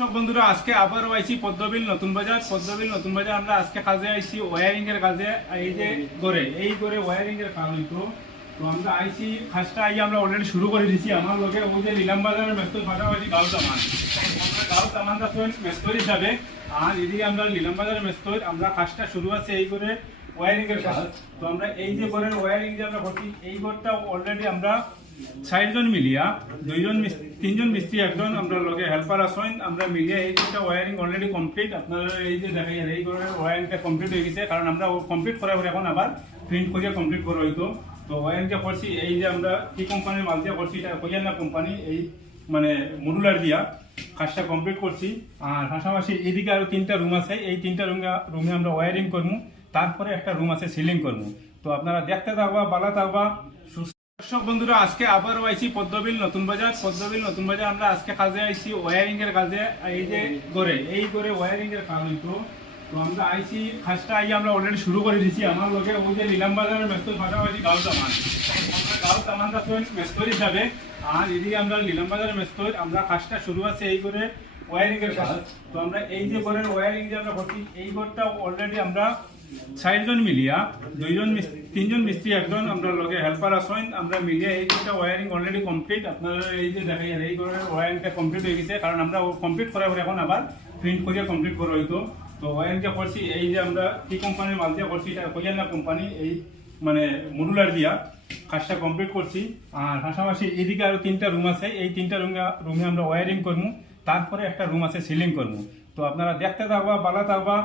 দর্শক বন্ধুরা, আজকে আবারও আইছি পদ্মবিল নতুন বাজার আমরা আজকে কাজে আইছি ওয়ারিং এর কাজে। এই যে এই ওয়ারিং এর কাজ হইতো, তো আমরা আইছি খাসটা আমরা অলরেডি শুরু করে দিছি। আমার লোকে ওই যে নিলাম বাজারের মেস্তর পাশাপাশি গাঁও তামান, আমরা গাঁও তামানটা মেস্তর হিসাবে, আর এদিকে আমরা নিলাম বাজারের মেস্তর। আমরা কাজটা শুরু আছে এই করে ওয়ারিং এর কাজ। তো আমরা এই যে ঘরের ওয়ারিং যে আমরা করছি, এই ঘরটা অলরেডি আমরা 4 জন মিলিয়া, 3 জন মিস্ত্রি, একজন আমরা লগে হেল্পার আছেন, আমরা মিলিয়ে এই দুটা ওয়ারিং অলরেডি কমপ্লিট। আপনারা এই যে দেখেন এই ঘরের ওয়ারিংটা কমপ্লিট হয়ে গেছে, কারণ আমরা কমপ্লিট করার পরে এখন আবার প্রিন্ট করিয়া কমপ্লিট করা হইতো। তো ওয়ারিংটা করছি এই যে আমরা কি কোম্পানির মাল দিয়ে করছি, এটা কোরিয়ানা কোম্পানি, এই মানে মডুলার দিয়া কাজটা কমপ্লিট করছি। আর পাশাপাশি এইদিকে আরো 3টা রুম আছে, এই 3টা রুমে আমরা ওয়ারিং করবো, তারপরে একটা রুম আছে সিলিং করবো। তো আপনারা দেখতে থাকবা, বালা থাকবা। দর্শক বন্ধুরা, আজকে আবারও আইছি পদ্মবিল নতুন বাজার আমরা আজকে কাজে আইছি ওয়ারিং এর কাজে। এই যে এই ওয়ারিং এর কাজ হইতো, তো আমরা আইছি খাসটা আমরা অলরেডি শুরু করে দিছি। আমার লোকে ওই যে নিলাম বাজারের মেস্তর পাশাপাশি গাঁও তামান, আমরা গাঁও তামানটা মেস্তর হিসাবে, আর এদিকে আমরা নিলাম বাজারের মেস্তর। আমরা কাজটা শুরু আছে এই করে ওয়ারিং এর কাজ। তো আমরা এই যে ঘরের ওয়ারিং যে আমরা করছি, এই ঘরটা অলরেডি আমরা 4 জন মিলিয়া, 3 জন মিস্ত্রি, একজন আমরা লগে হেল্পার আছেন, আমরা মিলিয়ে এই দুটা ওয়ারিং অলরেডি কমপ্লিট। আপনারা এই যে দেখেন এই ঘরের ওয়ারিংটা কমপ্লিট হয়ে গেছে, কারণ আমরা কমপ্লিট করার পরে এখন আবার প্রিন্ট করিয়া কমপ্লিট করা হইতো। তো ওয়ারিংটা করছি এই যে আমরা কি কোম্পানির মাল দিয়ে করছি, এটা কোরিয়ানা কোম্পানি, এই মানে মডুলার দিয়া কাজটা কমপ্লিট করছি। আর পাশাপাশি এদিকে আরো 3টা রুম আছে, এই 3টা রুমে আমরা ওয়ারিং করবো, তারপরে একটা রুম আছে সিলিং করবো। তো আপনারা দেখতে থাকবা, বালা থাকবা।